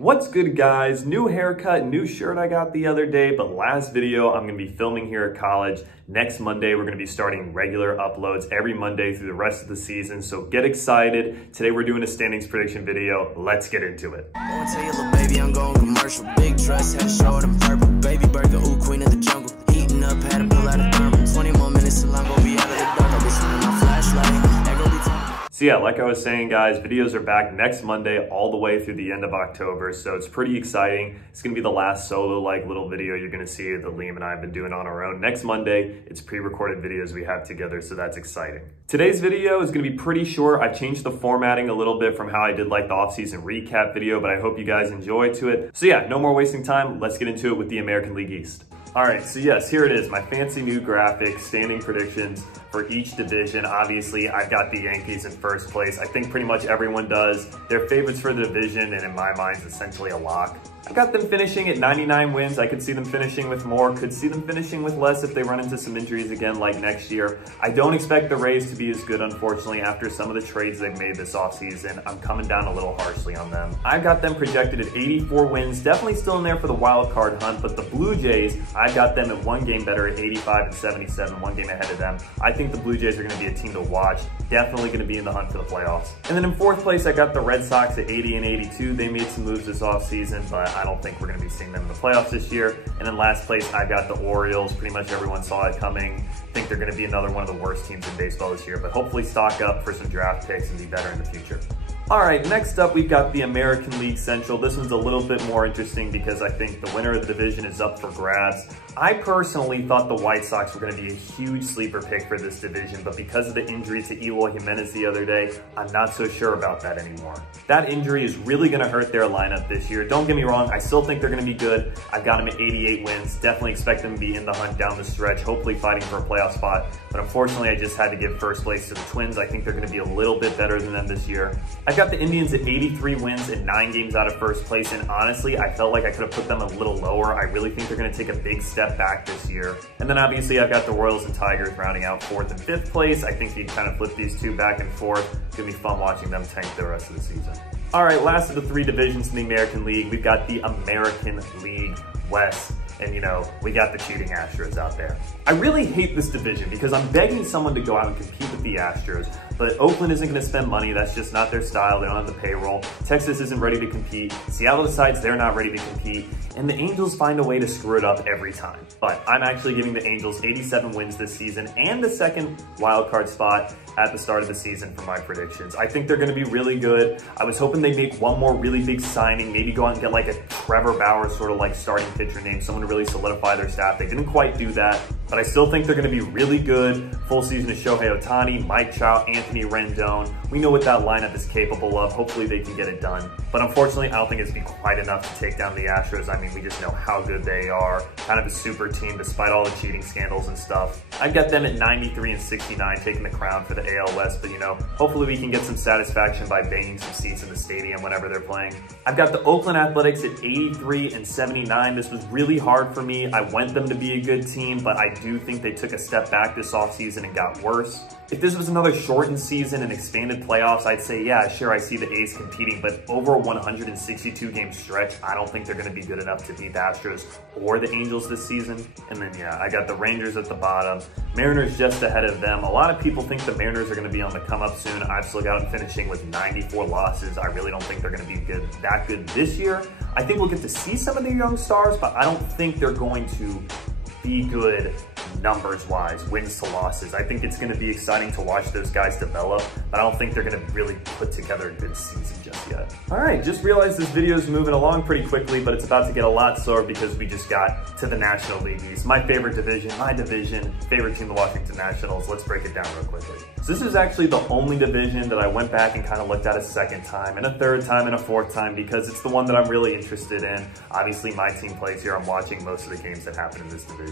What's good, guys? New haircut, new shirt I got the other day, but last video I'm gonna be filming here at college. Next Monday, we're gonna be starting regular uploads every Monday through the rest of the season, so get excited. Today we're doing a standings prediction video. Let's get into it. I tell you, little baby, I'm going commercial. Big dress, had a short and purple. Baby burger, ooh, queen of the jungle. Eating up, had to pull out a thermal. 20 more minutes till I'm gonna be out of the dark. I'll be swinging my flashlight. So yeah, like I was saying, guys, videos are back next Monday all the way through the end of October, so it's pretty exciting. It's gonna be the last solo-like little video you're gonna see that Liam and I have been doing on our own. Next Monday, it's pre-recorded videos we have together, so that's exciting. Today's video is gonna be pretty short. I've changed the formatting a little bit from how I did like the off-season recap video, but I hope you guys enjoy to it. So yeah, no more wasting time. Let's get into it with the American League East. All right, so yes, here it is, my fancy new graphic, standing predictions for each division. Obviously, I've got the Yankees in first place. I think pretty much everyone does. They're favorites for the division, and in my mind, it's essentially a lock. I got them finishing at 99 wins. I could see them finishing with more, could see them finishing with less if they run into some injuries again like next year. I don't expect the Rays to be as good, unfortunately, after some of the trades they've made this offseason. I'm coming down a little harshly on them. I've got them projected at 84 wins, definitely still in there for the wild card hunt, but the Blue Jays, I've got them at one game better at 85 and 77, one game ahead of them. I think the Blue Jays are going to be a team to watch, definitely going to be in the hunt for the playoffs. And then in fourth place, I got the Red Sox at 80 and 82. They made some moves this offseason, but I don't think we're going to be seeing them in the playoffs this year. And in last place, I got the Orioles. Pretty much everyone saw it coming. I think they're going to be another one of the worst teams in baseball this year, but hopefully stock up for some draft picks and be better in the future. All right, next up, we've got the American League Central. This one's a little bit more interesting because I think the winner of the division is up for grabs. I personally thought the White Sox were going to be a huge sleeper pick for this division, but because of the injury to Eloy Jimenez the other day, I'm not so sure about that anymore. That injury is really going to hurt their lineup this year. Don't get me wrong, I still think they're going to be good. I've got them at 88 wins. Definitely expect them to be in the hunt down the stretch, hopefully fighting for a playoff spot. But unfortunately, I just had to give first place to the Twins. I think they're going to be a little bit better than them this year. I've got the Indians at 83 wins and 9 games out of first place, and honestly, I felt like I could have put them a little lower. I really think they're going to take a big step back this year. And then obviously I've got the Royals and Tigers rounding out 4th and 5th place. I think you can kind of flip these two back and forth. It's going to be fun watching them tank the rest of the season. All right, last of the 3 divisions in the American League, we've got the American League West. And you know, we got the cheating Astros out there. I really hate this division because I'm begging someone to go out and compete with the Astros, but Oakland isn't gonna spend money. That's just not their style. They don't have the payroll. Texas isn't ready to compete. Seattle decides they're not ready to compete. And the Angels find a way to screw it up every time. But I'm actually giving the Angels 87 wins this season and the second wild card spot at the start of the season for my predictions. I think they're gonna be really good. I was hoping they'd make one more really big signing, maybe go out and get like a Trevor Bauer sort of like starting pitcher name, someone to really solidify their staff. They didn't quite do that, but I still think they're gonna be really good. Full season of Shohei Ohtani, Mike Trout, Anthony Rendon. We know what that lineup is capable of. Hopefully they can get it done. But unfortunately, I don't think it's be quite enough to take down the Astros. I mean, we just know how good they are. Kind of a super team despite all the cheating scandals and stuff. I've got them at 93 and 69, taking the crown for the AL West, but you know, hopefully we can get some satisfaction by banging some seats in the stadium whenever they're playing. I've got the Oakland Athletics at 83 and 79. This was really hard for me. I want them to be a good team, but I do think they took a step back this offseason and got worse. If this was another shortened season and expanded playoffs, I'd say, yeah, sure, I see the A's competing, but over a 162 game stretch, I don't think they're gonna be good enough to beat the Astros or the Angels this season. And then, yeah, I got the Rangers at the bottom, Mariners just ahead of them. A lot of people think the Mariners are gonna be on the come up soon. I've still got them finishing with 94 losses. I really don't think they're gonna be that good this year. I think we'll get to see some of the young stars, but I don't think they're going to be good numbers-wise, wins to losses. I think it's going to be exciting to watch those guys develop, but I don't think they're going to really put together a good season just yet. All right, just realized this video is moving along pretty quickly, but it's about to get a lot slower because we just got to the National League East. My favorite division, my division, favorite team, the Washington Nationals. Let's break it down real quickly. So this is actually the only division that I went back and kind of looked at a second time and a third time and a fourth time because it's the one that I'm really interested in. Obviously, my team plays here. I'm watching most of the games that happen in this division.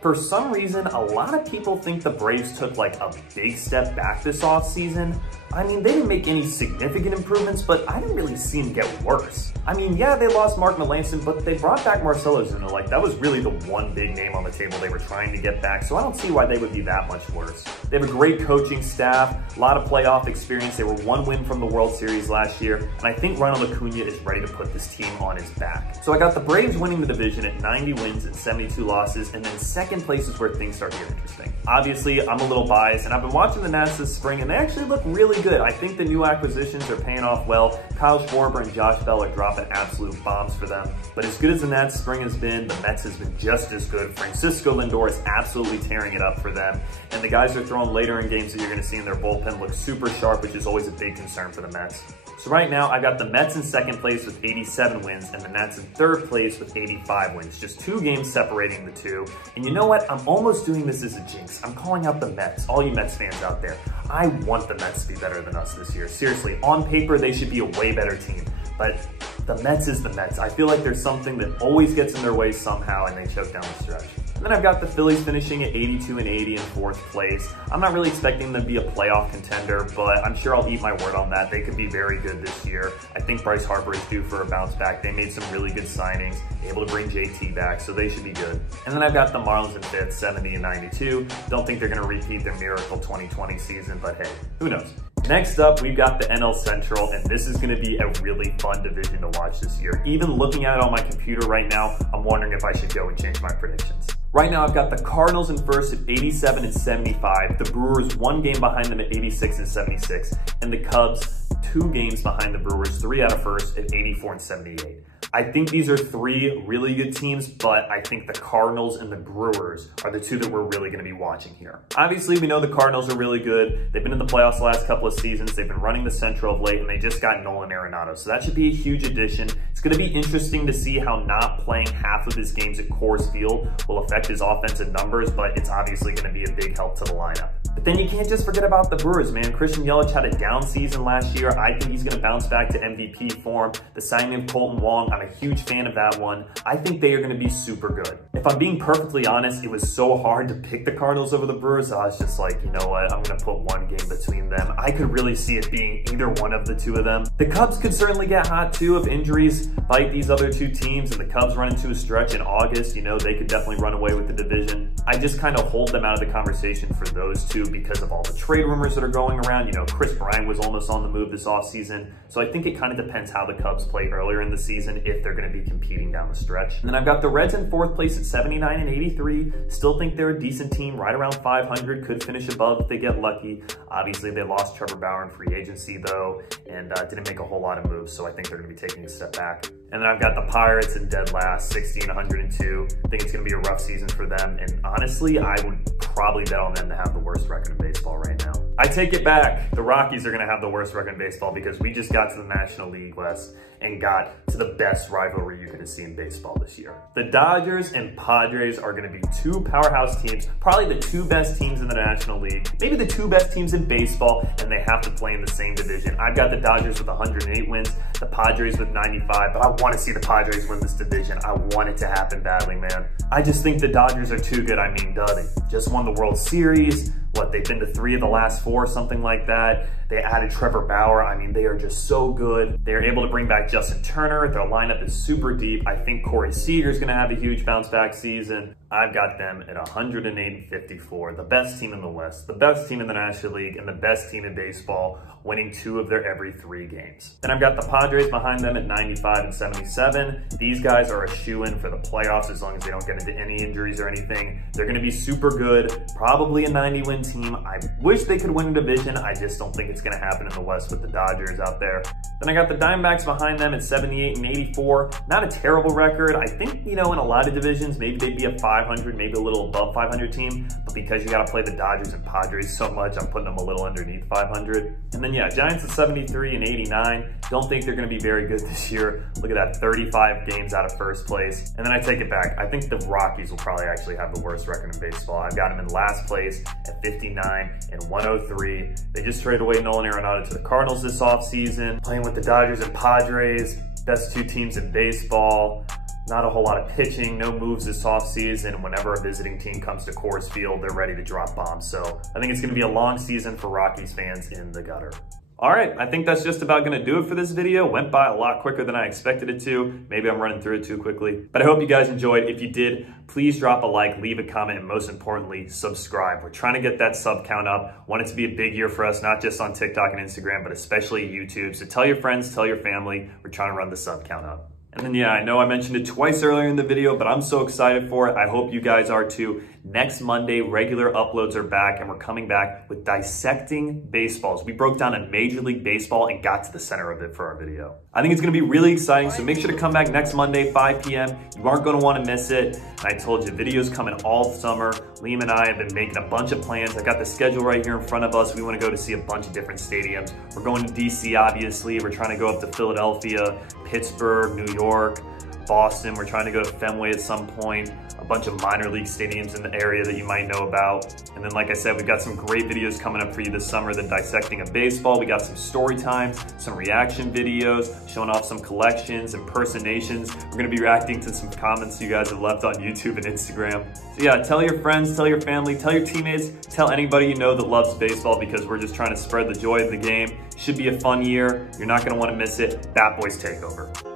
For some reason, a lot of people think the Braves took like a big step back this offseason. I mean, they didn't make any significant improvements, but I didn't really see them get worse. I mean, yeah, they lost Mark Melanson, but they brought back Marcelo Zuna. Like, that was really the one big name on the table they were trying to get back, so I don't see why they would be that much worse. They have a great coaching staff, a lot of playoff experience. They were one win from the World Series last year, and I think Ronald Acuna is ready to put this team on his back. So I got the Braves winning the division at 90 wins and 72 losses, and then second place is where things start to get interesting. Obviously, I'm a little biased, and I've been watching the Nats this spring, and they actually look really good. I think the new acquisitions are paying off well. Kyle Schwarber and Josh Bell are dropping absolute bombs for them. But as good as the Nats spring has been, the Mets has been just as good. Francisco Lindor is absolutely tearing it up for them. And the guys they're throwing later in games that you're going to see in their bullpen look super sharp, which is always a big concern for the Mets. So right now, I've got the Mets in second place with 87 wins and the Nats in third place with 85 wins. Just 2 games separating the two. And you know what? I'm almost doing this as a jinx. I'm calling out the Mets, all you Mets fans out there. I want the Mets to be better than us this year. Seriously, on paper, they should be a way better team. But the Mets is the Mets. I feel like there's something that always gets in their way somehow and they choke down the stretch. And then I've got the Phillies finishing at 82 and 80 in fourth place. I'm not really expecting them to be a playoff contender, but I'm sure I'll eat my word on that. They could be very good this year. I think Bryce Harper is due for a bounce back. They made some really good signings, able to bring JT back, so they should be good. And then I've got the Marlins in fifth, 70 and 92. Don't think they're going to repeat their miracle 2020 season, but hey, who knows? Next up, we've got the NL Central, and this is going to be a really fun division to watch this year. Even looking at it on my computer right now, I'm wondering if I should go and change my predictions. Right now, I've got the Cardinals in first at 87 and 75, the Brewers 1 game behind them at 86 and 76, and the Cubs 2 games behind the Brewers, 3 out of first at 84 and 78. I think these are 3 really good teams, but I think the Cardinals and the Brewers are the 2 that we're really going to be watching here. Obviously, we know the Cardinals are really good. They've been in the playoffs the last couple of seasons. They've been running the Central of late, and they just got Nolan Arenado, so that should be a huge addition. It's going to be interesting to see how not playing half of his games at Coors Field will affect his offensive numbers, but it's obviously going to be a big help to the lineup. But then you can't just forget about the Brewers, man. Christian Yelich had a down season last year. I think he's going to bounce back to MVP form. The signing of Colton Wong, I'm a huge fan of that one. I think they are going to be super good. If I'm being perfectly honest, it was so hard to pick the Cardinals over the Brewers. I was just like, you know what? I'm going to put one game between them. I could really see it being either one of the 2 of them. The Cubs could certainly get hot too if injuries bite these other 2 teams and the Cubs run into a stretch in August. You know, they could definitely run away with the division. I just kind of hold them out of the conversation for those 2 because of all the trade rumors that are going around. You know, Chris Bryant was almost on the move this offseason. So I think it kind of depends how the Cubs play earlier in the season if they're going to be competing down the stretch. And then I've got the Reds in fourth place at 79 and 83. Still think they're a decent team, right around 500. Could finish above if they get lucky. Obviously, they lost Trevor Bauer in free agency though, and didn't make a whole lot of moves. So I think they're going to be taking a step back. And then I've got the Pirates in dead last, 60 and 102. I think it's going to be a rough season for them. And honestly, I would probably bet on them to have the worst record in baseball right now. I take it back. The Rockies are going to have the worst record in baseball because we just got to the National League West and got to the best rivalry you're going to see in baseball this year. The Dodgers and Padres are going to be 2 powerhouse teams, probably the 2 best teams in the National League, maybe the 2 best teams in baseball, and they have to play in the same division. I've got the Dodgers with 108 wins, the Padres with 95, but I want to see the Padres win this division. I want it to happen badly, man. I just think the Dodgers are too good. I mean, duh, they just won the World Series. What, they've been to 3 of the last 4, something like that. They added Trevor Bauer. I mean, they are just so good. They're able to bring back Justin Turner. Their lineup is super deep. I think Corey Seager is going to have a huge bounce back season. I've got them at 108 and 54, the best team in the West, the best team in the National League, and the best team in baseball, winning 2 of their every 3 games. Then I've got the Padres behind them at 95 and 77. These guys are a shoo-in for the playoffs as long as they don't get into any injuries or anything. They're going to be super good, probably a 90-win team. I wish they could win a division. I just don't think it's going to happen in the West with the Dodgers out there. Then I got the Diamondbacks behind them at 78 and 84. Not a terrible record. I think, you know, in a lot of divisions, maybe they'd be a 500, maybe a little above 500 team, but because you got to play the Dodgers and Padres so much, I'm putting them a little underneath 500. And then yeah, Giants at 73 and 89. Don't think they're going to be very good this year. Look at that, 35 games out of first place. And then I take it back. I think the Rockies will probably actually have the worst record in baseball. I've got them in last place at 59 and 103. They just traded away Nolan Arenado to the Cardinals this offseason, playing with the Dodgers and Padres, best 2 teams in baseball. Not a whole lot of pitching, no moves this offseason. Whenever a visiting team comes to Coors Field, they're ready to drop bombs. So I think it's going to be a long season for Rockies fans in the gutter. All right, I think that's just about gonna do it for this video. Went by a lot quicker than I expected it to. Maybe I'm running through it too quickly, but I hope you guys enjoyed. If you did, please drop a like, leave a comment, and most importantly, subscribe. We're trying to get that sub count up. Want it to be a big year for us, not just on TikTok and Instagram, but especially YouTube. So tell your friends, tell your family. We're trying to run the sub count up. And then, yeah, I know I mentioned it twice earlier in the video, but I'm so excited for it. I hope you guys are too. Next Monday, regular uploads are back, and we're coming back with dissecting baseballs. We broke down a Major League Baseball and got to the center of it for our video. I think it's gonna be really exciting, so make sure to come back next Monday, 5 p.m. You aren't gonna wanna miss it. And I told you, videos coming all summer. Liam and I have been making a bunch of plans. I got the schedule right here in front of us. We wanna go to see a bunch of different stadiums. We're going to DC, obviously. We're trying to go up to Philadelphia, Pittsburgh, New York, Boston. We're trying to go to Fenway at some point, a bunch of minor league stadiums in the area that you might know about. And then, like I said, we've got some great videos coming up for you this summer, the dissecting of baseball. We got some story time, some reaction videos, showing off some collections, impersonations. We're gonna be reacting to some comments you guys have left on YouTube and Instagram. So yeah, tell your friends, tell your family, tell your teammates, tell anybody you know that loves baseball, because we're just trying to spread the joy of the game. Should be a fun year. You're not gonna wanna miss it. Bat Boys Takeover.